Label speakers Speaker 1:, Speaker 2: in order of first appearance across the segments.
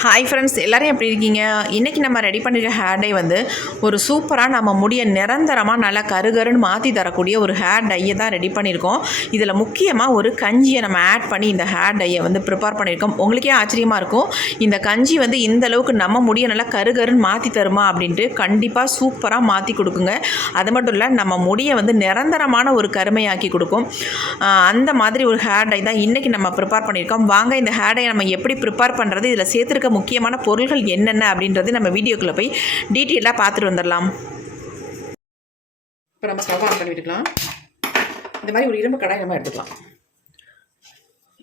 Speaker 1: Hi friends எல்லோரும் எப்படி இருக்கீங்க? இன்றைக்கி நம்ம ரெடி பண்ணிருக்க ஹேர் டை வந்து ஒரு சூப்பராக நம்ம முடிய நிரந்தரமாக நல்லா கருகருன்னு மாற்றி தரக்கூடிய ஒரு ஹேர் டையை தான் ரெடி பண்ணியிருக்கோம் இதில் முக்கியமாக ஒரு கஞ்சியை நம்ம ஆட் பண்ணி இந்த ஹேர் டையை வந்து ப்ரிப்பேர் பண்ணியிருக்கோம் உங்களுக்கே ஆச்சரியமாக இருக்கும். இந்த கஞ்சி வந்து இந்த அளவுக்கு நம்ம முடிய நல்லா கருகருன்னு மாற்றி தருமா அப்படின்ட்டு கண்டிப்பாக சூப்பராக மாற்றி கொடுக்குங்க. அது மட்டும் இல்லை நம்ம முடியை வந்து நிரந்தரமான ஒரு கருமையாக்கி கொடுக்கும். அந்த மாதிரி ஒரு ஹேர் டை தான் இன்றைக்கி நம்ம ப்ரிப்பேர் பண்ணியிருக்கோம் வாங்க இந்த ஹேர் டை நம்ம எப்படி ப்ரிப்பேர் பண்ணுறது இதில் சேர்த்துருக்க முக்கியமான பொருள்கள் என்னென்ன அப்படின்றது நம்ம வீடியோக்குள்ளே போய் டீட்டெயிலாக பார்த்துட்டு வந்துடலாம். இப்போ நம்ம ஸ்டவ் ஆன் பண்ணி இந்த மாதிரி ஒரு இரும்பு கடாய் நம்ம எடுத்துக்கலாம்.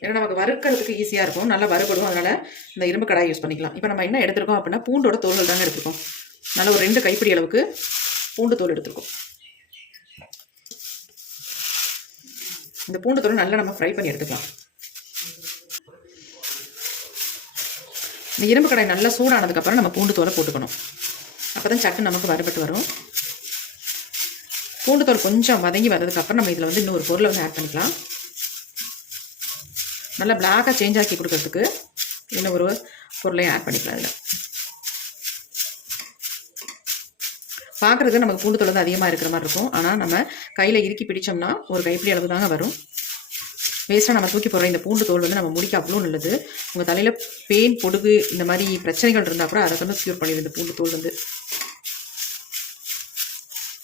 Speaker 1: ஏன்னா நமக்கு வறுக்கிறதுக்கு ஈஸியாக இருக்கும். நல்லா வறுபடும். அதனால் இந்த இரும்பு கடாய் யூஸ் பண்ணிக்கலாம். இப்போ நம்ம என்ன எடுத்துருக்கோம் அப்படின்னா பூண்டோட தோல்கள் தாங்க எடுத்துருக்கோம். நல்ல ஒரு ரெண்டு கைப்பிடி அளவுக்கு பூண்டு தோல் எடுத்துருக்கோம். இந்த பூண்டு தோல் நல்லா நம்ம ஃப்ரை பண்ணி எடுத்துக்கலாம். இந்த இரும்பு கடாய் நல்லா சூடானதுக்கப்புறம் நம்ம பூண்டு தோலை போட்டுக்கணும். அப்போ தான் சட்டு நமக்கு வறுபட்டு வரும். பூண்டு தோல் கொஞ்சம் வதங்கி வந்ததுக்கப்புறம் நம்ம இதில் வந்து இன்னொரு பொருளை வந்து ஆட் பண்ணிக்கலாம். நல்லா பிளாக்காக சேஞ்ச் ஆக்கி கொடுக்கறதுக்கு இன்னும் ஒரு பொருளையும் ஆட் பண்ணிக்கலாம் இதில். பார்க்குறதுக்கு நமக்கு பூண்டு தோல் வந்து அதிகமாக இருக்கிற மாதிரி இருக்கும். ஆனால் நம்ம கையில் இறுக்கி பிடிச்சோம்னா ஒரு கைப்பிடி அளவு தாங்க வரும். வேஸ்ட்டாக நம்ம தூக்கி போடுற இந்த பூண்டு தோல் வந்து நம்ம முடிக்க அவ்வளோ நல்லது. உங்கள் தலையில் பெயின் பொடுகு இந்த மாதிரி பிரச்சனைகள் இருந்தால் கூட அதை வந்து க்யூர் பண்ணிடுது இந்த பூண்டு தோல் வந்து.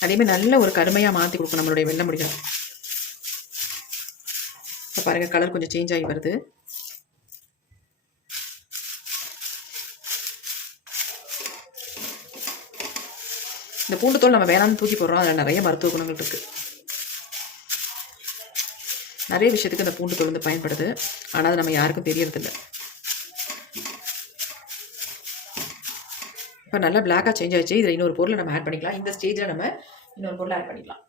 Speaker 1: அதேமாதிரி நல்ல ஒரு கடுமையாக மாற்றி கொடுக்கும் நம்மளுடைய வெள்ளை முடிகளை. இப்போ பாருங்கள் கலர் கொஞ்சம் சேஞ்ச் ஆகி வருது. இந்த பூண்டு தோல் நம்ம வேணாம்னு தூக்கி போடுறோம் அதில் நிறைய மருத்துவ குணங்கள் இருக்குது நிறைய விஷயத்துக்கு இந்த பூண்டு தோல் வந்து பயன்படுது. ஆனால் அது நம்ம யாருக்கும் தெரியறதில்ல. இப்போ நல்லா பிளாக்காக சேஞ்ச் ஆயிடுச்சு. இதில் இன்னொரு பொருளை நம்ம ஆட் பண்ணிக்கலாம். இந்த ஸ்டேஜில் நம்ம இன்னொரு பொருளை ஆட் பண்ணிக்கலாம்.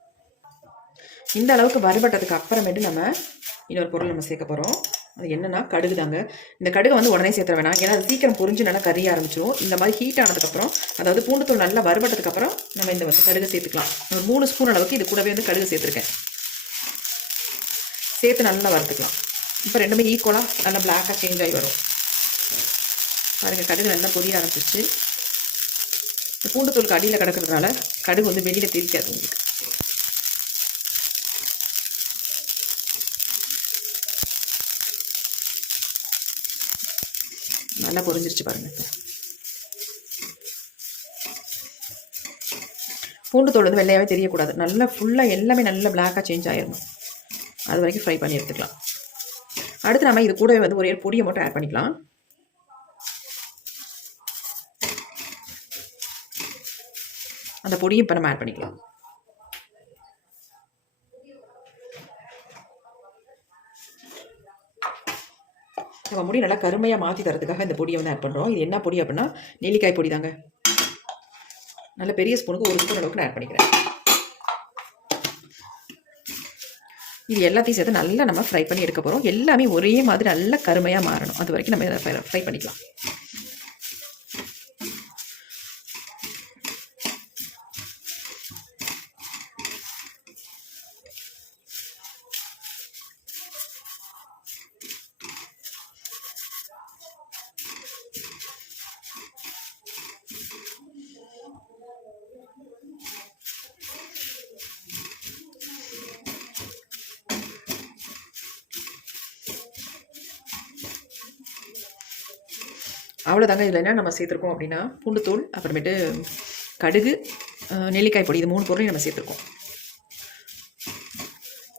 Speaker 1: இந்த அளவுக்கு வறுபட்டதுக்கு அப்புறமேட்டு நம்ம இன்னொரு பொருள் நம்ம சேர்க்க போகிறோம் அது என்னன்னா கடுகு தாங்க. இந்த கடுகு வந்து உடனே சேர்த்த வேணாம். ஏன்னா அது சீக்கிரம் புரிஞ்சு நல்லா கறிய ஆரம்பிச்சிடும் இந்த மாதிரி ஹீட் ஆனதுக்கப்புறம் அதாவது பூண்டுத்தூள் நல்லா வறுபட்டதுக்கப்புறம் நம்ம இந்த வந்து கடுகு சேர்த்துக்கலாம். ஒரு மூணு ஸ்பூன் அளவுக்கு இது கூடவே வந்து கடுகு சேர்த்துருக்கேன். சேர்த்து நல்லா வறுத்துக்கலாம். இப்போ ரெண்டுமே ஈக்குவலாக நல்லா பிளாக்காக சேஞ்ச் ஆகி வரும். பாருங்கள் கடுகு நல்லா பொரிய ஆரம்பிச்சிச்சு இந்த பூண்டு தூளுக்கு அடியில் கிடக்கிறதுனால கடுகு வந்து வெளியில் தெரிக்காது உங்களுக்கு. நல்லா பொரிஞ்சிருச்சு பாருங்கள் பூண்டு தோல் வந்து வெள்ளையாகவே தெரியக்கூடாது. நல்லா ஃபுல்லாக எல்லாமே நல்லா பிளாக்காக சேஞ்ச் ஆயிடணும் அது வரைக்கும் ஃப்ரை பண்ணி எடுத்துக்கலாம். அடுத்து நம்ம இது கூடவே வந்து ஒரே பொடியை மட்டும் ஆட் பண்ணிக்கலாம். அந்த பொடியும் இப்போ நம்ம ஆட் பண்ணிக்கலாம். நம்ம முடி நல்லா கருமையாக மாற்றி தரதுக்காக இந்த பொடியை வந்து ஆட் பண்ணுறோம் இது என்ன பொடி அப்படின்னா நெல்லிக்காய் பொடி தாங்க. நல்ல பெரிய ஸ்பூனுக்கு ஒரு ஸ்பூன் அளவுக்கு நான் ஆட் பண்ணிக்கிறேன். இது எல்லாத்தையும் சேர்த்து நல்லா நம்ம ஃப்ரை பண்ணி எடுக்க போகிறோம் எல்லாமே ஒரே மாதிரி நல்லா கருமையாக மாறணும். அது வரைக்கும் நம்ம இதை ஃப்ரை பண்ணிக்கலாம். அவ்வளோதாங்க இதில் என்ன நம்ம சேர்த்துருக்கோம் அப்படின்னா பூண்டுத்தூள் அப்புறமேட்டு கடுகு நெல்லிக்காய் பொடி இது மூணு பொருளையும் நம்ம சேர்த்துருக்கோம்.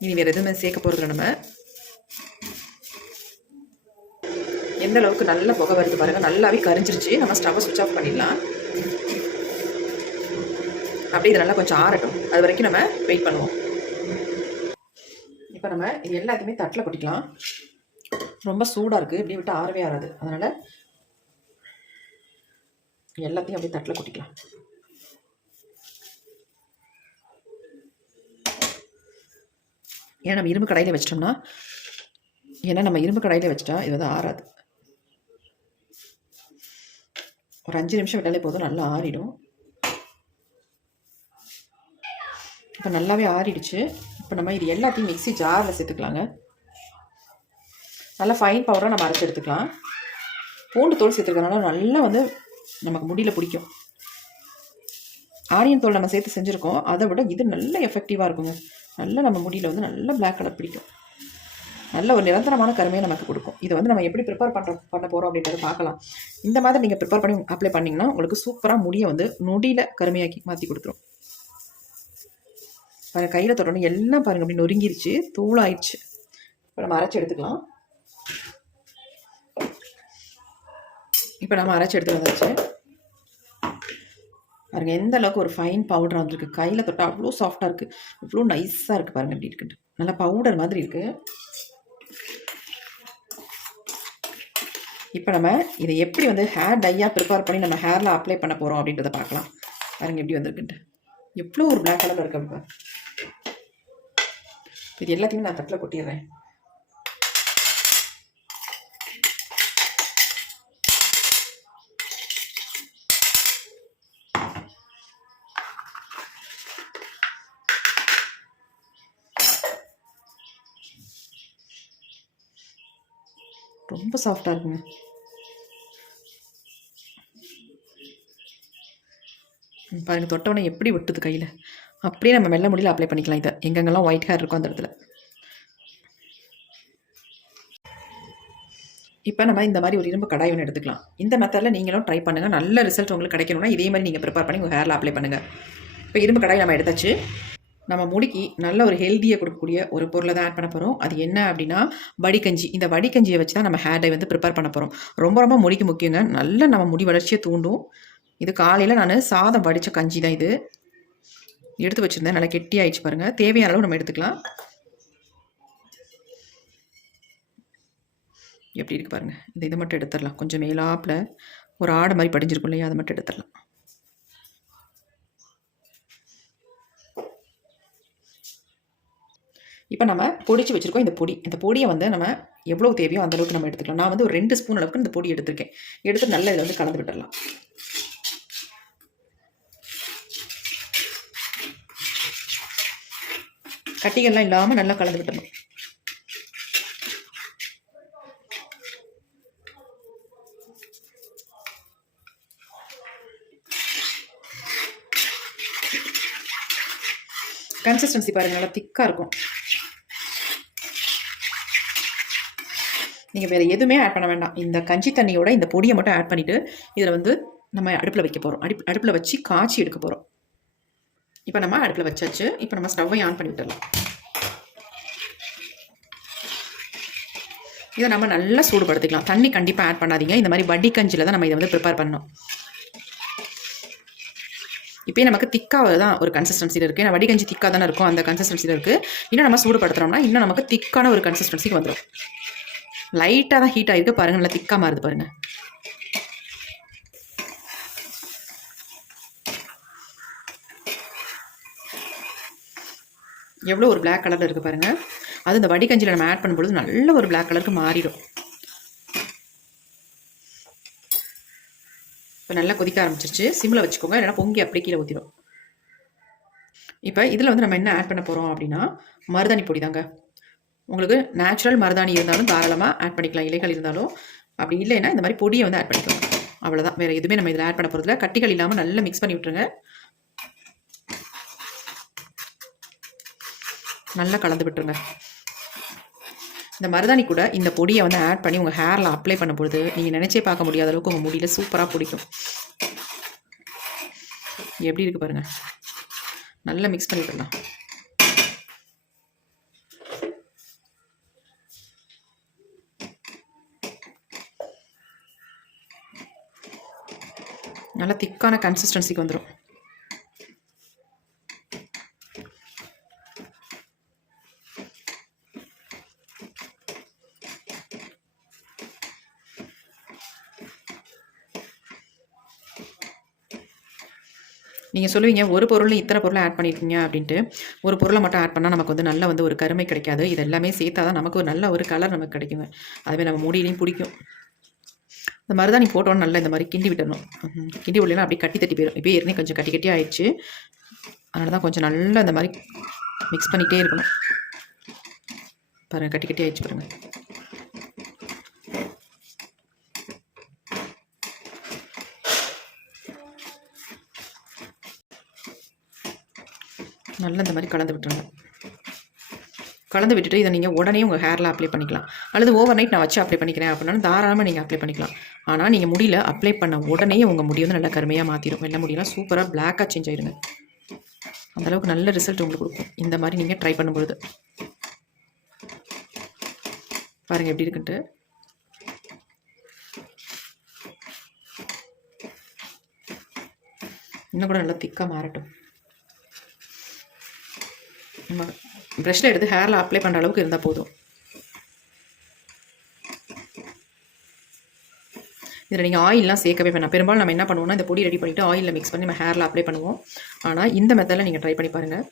Speaker 1: இனி வேறு எதுவுமே சேர்க்க போகிறதில்ல நம்ம. எந்த அளவுக்கு நல்ல புகை வருது பாருங்கள் நல்லாவே கரிஞ்சிருச்சு. நம்ம ஸ்டவ்வை சுவிச் ஆஃப் பண்ணிடலாம். அப்படியே இது நல்லா கொஞ்சம் ஆறட்டும். அது வரைக்கும் நம்ம வெயிட் பண்ணுவோம். இப்போ நம்ம இது எல்லாத்தையுமே தட்டில் கொட்டிக்கலாம். ரொம்ப சூடாக இருக்குது இப்படி விட்டு ஆறவே ஆறாது. அதனால் எல்லாத்தையும் அப்படியே தட்டில் கொட்டிக்கலாம். ஏன்னா நம்ம இரும்பு கடையில் வச்சிட்டோம்னா ஏன்னா நம்ம இரும்பு கடையில் வச்சிட்டா இது வந்து ஆறாது. ஒரு அஞ்சு நிமிஷம் விட்டாலே போதும் நல்லா ஆறிடும். இப்போ நல்லாவே ஆறிடுச்சு. இப்போ நம்ம இது எல்லாத்தையும் மிக்ஸி ஜாரில் சேர்த்துக்கலாங்க. நல்லா ஃபைன் பவுடராக நம்ம அரைச்சி எடுத்துக்கலாம். பூண்டு தோல் சேர்த்துருக்கனால நல்லா வந்து நமக்கு முடியல பிடிக்கும். ஆனியன் தோல் நம்ம சேர்த்து செஞ்சுருக்கோம். அதை விட இது நல்ல எஃபெக்டிவாக இருக்குங்க. நல்லா நம்ம முடியல வந்து நல்ல பிளாக் கலர் பிடிக்கும். நல்ல ஒரு நிரந்தரமான கருமையை நமக்கு கொடுக்கும். இதை வந்து நம்ம எப்படி ப்ரிப்பேர் பண்ணுற பண்ண போகிறோம் அப்படின்றத பார்க்கலாம். இந்த மாதிரி நீங்கள் ப்ரிப்பேர் பண்ணி அப்ளை பண்ணிங்கன்னா உங்களுக்கு சூப்பராக முடியை வந்து நொடியில் கருமையாக்கி மாற்றி கொடுத்துரும். பாருங்கள் கையில் தொடரணும் எல்லாம் பாருங்க அப்படி நொறுங்கிருச்சு தூளாயிடுச்சு இப்போ நம்ம அரைச்சி எடுத்துக்கலாம். இப்போ நம்ம அரைச்சி எடுத்து வந்தாச்சு. பாருங்கள் எந்த அளவுக்கு ஒரு ஃபைன் பவுடர் வந்துருக்கு. கையில் தொட்டால் அவ்வளோ சாஃப்டாக இருக்குது அவ்வளோ நைஸாக இருக்குது பாருங்கள் எப்படி இருக்குன்ட்டு நல்லா பவுடர் மாதிரி இருக்குது இப்போ நம்ம இதை எப்படி வந்து ஹேர் டையாக ப்ரிப்பேர் பண்ணி நம்ம ஹேரில் அப்ளை பண்ண போகிறோம் அப்படின்றத பார்க்கலாம். பாருங்கள் எப்படி வந்திருக்குன்ட்டு. எவ்வளோ ஒரு பிளாக் கலரில் இருக்கு அப்படி இது எல்லாத்தையுமே நான் தட்டில் கொட்டிடுறேன். ரொம்ப சாஃப்டாக இருக்குங்க. பாருங்க தொட்டவனை எப்படி விட்டுது கையில்? அப்படியே நம்ம மெல்ல முடியல அப்ளை பண்ணிக்கலாம் இதை. எங்கெங்கெல்லாம் ஒயிட் ஹேர் இருக்கோ அந்த இடத்துல. இப்போ நம்ம இந்த மாதிரி ஒரு இரும்பு கடாய் ஒன்று எடுத்துக்கலாம். இந்த மெத்தடில் நீங்களும் ட்ரை பண்ணுங்கள் நல்ல ரிசல்ட் உங்களுக்கு கிடைக்கணும்னா இதே மாதிரி நீங்கள் ப்ரிப்பேர் பண்ணி உங்கள் ஹேரில் அப்ளை பண்ணுங்கள் இப்போ இரும்பு கடாய் நம்ம எடுத்தாச்சு. நம்ம முடிக்கு நல்ல ஒரு ஹெல்த்தியை கொடுக்கக்கூடிய ஒரு பொருளை தான் ஆட் பண்ண போகிறோம் அது என்ன அப்படின்னா வடிகஞ்சி. இந்த வடிகஞ்சியை வச்சு தான் நம்ம ஹேர் டை வந்து ப்ரிப்பேர் பண்ண போகிறோம் ரொம்ப ரொம்ப முடிக்கு முக்கியங்க. நல்ல நம்ம முடி வளர்ச்சியை தூண்டும். இது காலையில் நான் சாதம் வடித்த கஞ்சி தான் இது. எடுத்து வச்சுருந்தேன். நல்லா கெட்டி ஆயிடுச்சு பாருங்கள் தேவையான அளவு நம்ம எடுத்துக்கலாம். எப்படி இருக்கு பாருங்கள் இந்த இதை மட்டும் எடுத்துடலாம். கொஞ்சம் மேலாப்பில் ஒரு ஆடை மாதிரி படிஞ்சிருக்கும் இல்லையா? அதை மட்டும் எடுத்துடலாம். இப்போ நம்ம பொடிச்சு வச்சுருக்கோம் இந்த பொடி. இந்த பொடியை வந்து நம்ம எவ்வளோ தேவையோ அந்த அளவுக்கு நம்ம எடுத்துக்கலாம். நான் வந்து ஒரு ரெண்டு ஸ்பூன் அளவுக்கு இந்த பொடி எடுத்திருக்கேன். எடுத்து நல்லா இதில் வந்து கலந்து விட்டுடலாம் கட்டிகள்லாம் இல்லாமல் நல்லா கலந்து விட்டணும் கன்சிஸ்டன்சி பாருங்க நல்லா திக்காக இருக்கும். நீங்கள் வேறு எதுவுமே ஆட் பண்ண வேண்டாம். இந்த கஞ்சி தண்ணியோட இந்த பொடியை மட்டும் ஆட் பண்ணிவிட்டு இதில் வந்து நம்ம அடுப்பில் வைக்க போகிறோம் அடுப் அடுப்பில் வச்சு காய்ச்சி எடுக்க போகிறோம் இப்போ நம்ம அடுப்பில் வச்சாச்சு. இப்போ நம்ம ஸ்டவ்வை ஆன் பண்ணி விட்டுடலாம். இதை நம்ம நல்லா சூடுபடுத்திக்கலாம். தண்ணி கண்டிப்பாக ஆட் பண்ணாதீங்க. இந்த மாதிரி வடி கஞ்சியில் தான் நம்ம இதை வந்து ப்ரிப்பேர் பண்ணணும். இப்போயே நமக்கு திக்காக தான் ஒரு கன்சிஸ்டன்சியில் இருக்குது ஏன்னா வடிகஞ்சி திக்காக தானே இருக்கும். அந்த கன்சிஸ்டன்சியில் இருக்குது இன்னும் நம்ம சூடுபடுத்துறோம்னா இன்னும் நமக்கு திக்கான ஒரு கன்சிஸ்டன்சிக்கு வந்துடும் லைட்டாக தான் ஹீட் ஆகிருக்கு பாருங்கள் நல்லா திக்காக மாறுது பாருங்கள் எவ்வளோ ஒரு பிளாக் கலரில் இருக்குது பாருங்கள் அது இந்த வடிகஞ்சியில் நம்ம ஆட் பண்ணும்பொழுது நல்ல ஒரு பிளாக் கலருக்கு மாறிடும். இப்போ நல்லா கொதிக்க ஆரம்பிச்சிருச்சு. சிம்மில் வச்சுக்கோங்க. இல்லைன்னா பொங்கி அப்படியே கீழே ஊற்றிடும் இப்போ இதில் வந்து நம்ம என்ன ஆட் பண்ண போகிறோம் அப்படின்னா மருதாணி பொடி தாங்க. உங்களுக்கு நேச்சுரல் மருதாணி இருந்தாலும் தாராளமாக ஆட் பண்ணிக்கலாம். இலைகள் இருந்தாலும் அப்படி இல்லைன்னா இந்த மாதிரி பொடியை வந்து ஆட் பண்ணிக்கலாம். அவ்வளோதான் வேறு எதுவுமே நம்ம இதில் ஆட் பண்ண போகிறதில்ல கட்டிகள் இல்லாமல் நல்லா மிக்ஸ் பண்ணி விட்டுருங்க. நல்லா கலந்து விட்டுருங்க. இந்த மருதாணி கூட இந்த பொடியை வந்து ஆட் பண்ணி உங்கள் ஹேரில் அப்ளை பண்ணும்பொழுது நீங்கள் நினச்சே பார்க்க முடியாத அளவுக்கு உங்கள் முடியில் சூப்பராக பிடிக்கும். எப்படி இருக்குது பாருங்கள் நல்லா மிக்ஸ் பண்ணி நல்லா திக்கான கன்சிஸ்டன்சிக்கு வந்துடும் நீங்கள் சொல்லுவீங்க ஒரு பொருள் இத்தனை பொருளை ஆட் பண்ணியிருக்கீங்க அப்படின்ட்டு. ஒரு பொருளை மட்டும் ஆட் பண்ணால் நமக்கு வந்து நல்ல வந்து ஒரு கருமை கிடைக்காது. இது எல்லாமே சேர்த்தா தான் நமக்கு ஒரு நல்ல ஒரு கலர் நமக்கு கிடைக்குங்க. அதுவே நம்ம முடியிலையும் பிடிக்கும். இந்த மாதிரி தான் நீ போட்டோன்னு நல்லா இந்த மாதிரி கிண்டி விட்டணும். கிண்டி விடலாம் அப்படியே கட்டி தட்டி போயிடும் இப்போயே ஏற்கனவே கொஞ்சம் கட்டி கட்டி ஆயிடுச்சு. அதனால தான் கொஞ்சம் நல்லா இந்த மாதிரி மிக்ஸ் பண்ணிகிட்டே இருக்கணும். பாருங்கள் கட்டி கட்டி ஆயிடுச்சு பாருங்கள் நல்லா இந்த மாதிரி கலந்து விட்டுருங்க. கலந்து விட்டுட்டு இதை நீங்கள் உடனே உங்கள் ஹேரில் அப்ளை பண்ணிக்கலாம். அல்லது ஓவர் நைட் நான் வச்சு அப்ளை பண்ணிக்கிறேன் அப்படின்னாலும் தாராளமாக நீங்கள் அப்ளை பண்ணிக்கலாம். ஆனால் நீங்கள் முடியல அப்ளை பண்ண உடனே உங்கள் முடி வந்து நல்லா கருமையாக மாற்றிடும் வெள்ளை முடியெல்லாம் சூப்பராக பிளாக்காக சேஞ்ச் ஆயிருங்க. அந்தளவுக்கு நல்ல ரிசல்ட் உங்களுக்கு கொடுக்கும். இந்த மாதிரி நீங்கள் ட்ரை பண்ணும்பொழுது. பாருங்கள் எப்படி இருக்குன்ட்டு. இன்னும் கூட நல்லா திக்காக மாறட்டும். நம்ம ப்ரெஷ்ஷில் எடுத்து ஹேரில் அப்ளை பண்ணுற அளவுக்கு இருந்தால் போதும். இதில் நீங்கள் ஆயிலெலாம் சேர்க்கவே வேணாம். பெரும்பாலும் நம்ம என்ன பண்ணுவோம்னா இந்த பொடி ரெடி பண்ணிவிட்டு ஆயிலில் மிக்ஸ் பண்ணி நம்ம ஹேரில் அப்ளை பண்ணுவோம். ஆனால் இந்த மெத்தடில் நீங்கள் ட்ரை பண்ணி பாருங்கள்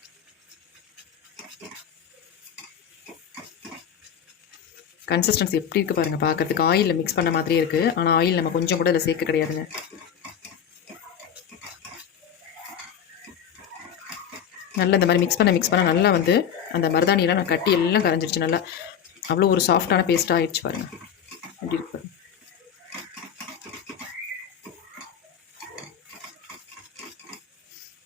Speaker 1: கன்சிஸ்டன்சி எப்படி இருக்குது பாருங்கள் பார்க்குறதுக்கு ஆயிலில் மிக்ஸ் பண்ண மாதிரியே இருக்குது ஆனால் ஆயில் நம்ம கொஞ்சம் கூட இதில் சேர்க்க கிடையாதுங்க. நல்லா இந்த மாதிரி மிக்ஸ் பண்ண மிக்ஸ் பண்ண நல்லா வந்து அந்த மருதாணியெல்லாம் நான் கட்டி எல்லாம் கரைஞ்சிருச்சு. நல்லா அவ்வளோ ஒரு சாஃப்டான பேஸ்ட்டாக ஆயிடுச்சு பாருங்கள் அப்படி இருக்கு பாருங்க.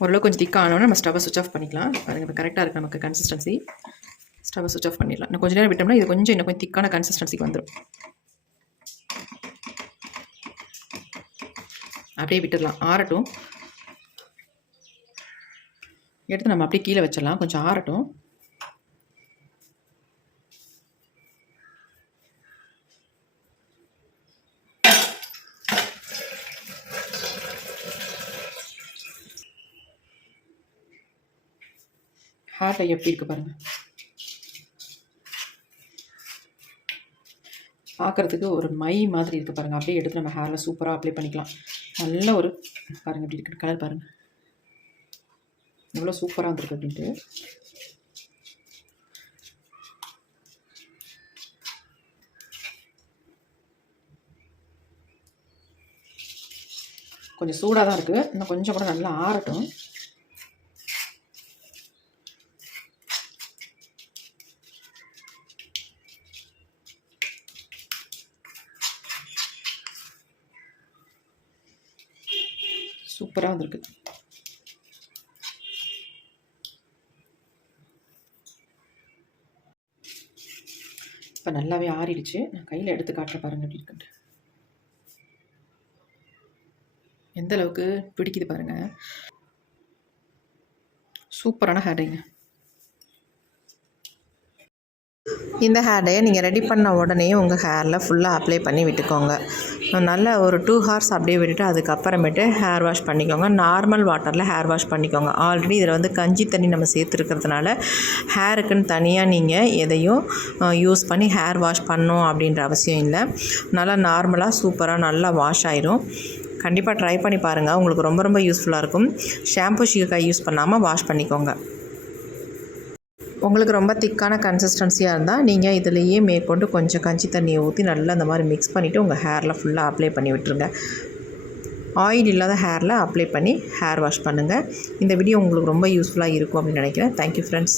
Speaker 1: ஓரளவு கொஞ்சம் திக்காக ஆனோன்னா நம்ம ஸ்டவ்வை சுவிச் ஆஃப் பண்ணிக்கலாம். பாருங்கள் இப்போ கரெக்டாக இருக்குது நமக்கு கன்சிஸ்டன்சி ஸ்டவ்வை சுவிச் ஆஃப் பண்ணிடலாம். இன்னும் கொஞ்சம் நேரம் விட்டோம்னா இது கொஞ்சம் இன்னும் கொஞ்சம் திக்கான கன்சிஸ்டன்சிக்கு வந்துடும் அப்படியே விட்டுடலாம். ஆறட்டும். எடுத்து நம்ம அப்படியே கீழே வச்சிடலாம். கொஞ்சம் ஆறட்டும். ஹேர் எப்படி இருக்கு பாருங்க. பார்க்குறதுக்கு ஒரு மை மாதிரி இருக்குது பாருங்கள் அப்படியே எடுத்து நம்ம ஹேரில் சூப்பராக அப்ளை பண்ணிக்கலாம். நல்ல ஒரு பாருங்கள் இப்படி இருக்குது கலர் பாருங்கள் எவ்வளோ சூப்பராக வந்திருக்கு அப்படின்ட்டு கொஞ்சம் சூடாக தான் இருக்குது இன்னும் கொஞ்சம் கூட நல்லா ஆறட்டும். சூப்பராக வந்திருக்கு. இப்போ நல்லாவே ஆறிடுச்சு. நான் கையில் எடுத்து காட்டுற பாருங்க எப்படி இருக்குன்ட்டு எந்த அளவுக்கு பிடிக்குது பாருங்கள் சூப்பரான ஹேரிங்க இந்த ஹேர் டையை நீங்கள் ரெடி பண்ண உடனே உங்கள் ஹேரில் ஃபுல்லாக அப்ளை பண்ணி விட்டுக்கோங்க. நல்லா ஒரு டூ ஹார்ஸ் அப்படியே விட்டுட்டு அதுக்கப்புறமேட்டு ஹேர் வாஷ் பண்ணிக்கோங்க. நார்மல் வாட்டரில் ஹேர் வாஷ் பண்ணிக்கோங்க. ஆல்ரெடி இதில் வந்து கஞ்சி தண்ணி நம்ம சேர்த்துருக்கிறதுனால ஹேருக்குன்னு தனியாக நீங்கள் எதையும் யூஸ் பண்ணி ஹேர் வாஷ் பண்ணணும் அப்படின்ற அவசியம் இல்லை. நல்லா நார்மலாக சூப்பராக நல்லா வாஷ் ஆயிரும். கண்டிப்பாக ட்ரை பண்ணி பாருங்கள் உங்களுக்கு ரொம்ப ரொம்ப யூஸ்ஃபுல்லாக இருக்கும். ஷாம்பு ஷீக்காய் யூஸ் பண்ணாமல் வாஷ் பண்ணிக்கோங்க. உங்களுக்கு ரொம்ப திக்கான கன்சிஸ்டன்சியாக இருந்தால் நீங்கள் இதுலேயே மேற்கொண்டு கொஞ்சம் கஞ்சி தண்ணியை ஊற்றி நல்லா அந்த மாதிரி மிக்ஸ் பண்ணிவிட்டு உங்கள் ஹேரில் ஃபுல்லாக அப்ளை பண்ணி விட்டுருங்க. ஆயில் இல்லாத ஹேரில் அப்ளை பண்ணி ஹேர் வாஷ் பண்ணுங்கள் இந்த வீடியோ உங்களுக்கு ரொம்ப யூஸ்ஃபுல்லாக இருக்கும் அப்படின்னு நினைக்கிறேன். Thank you friends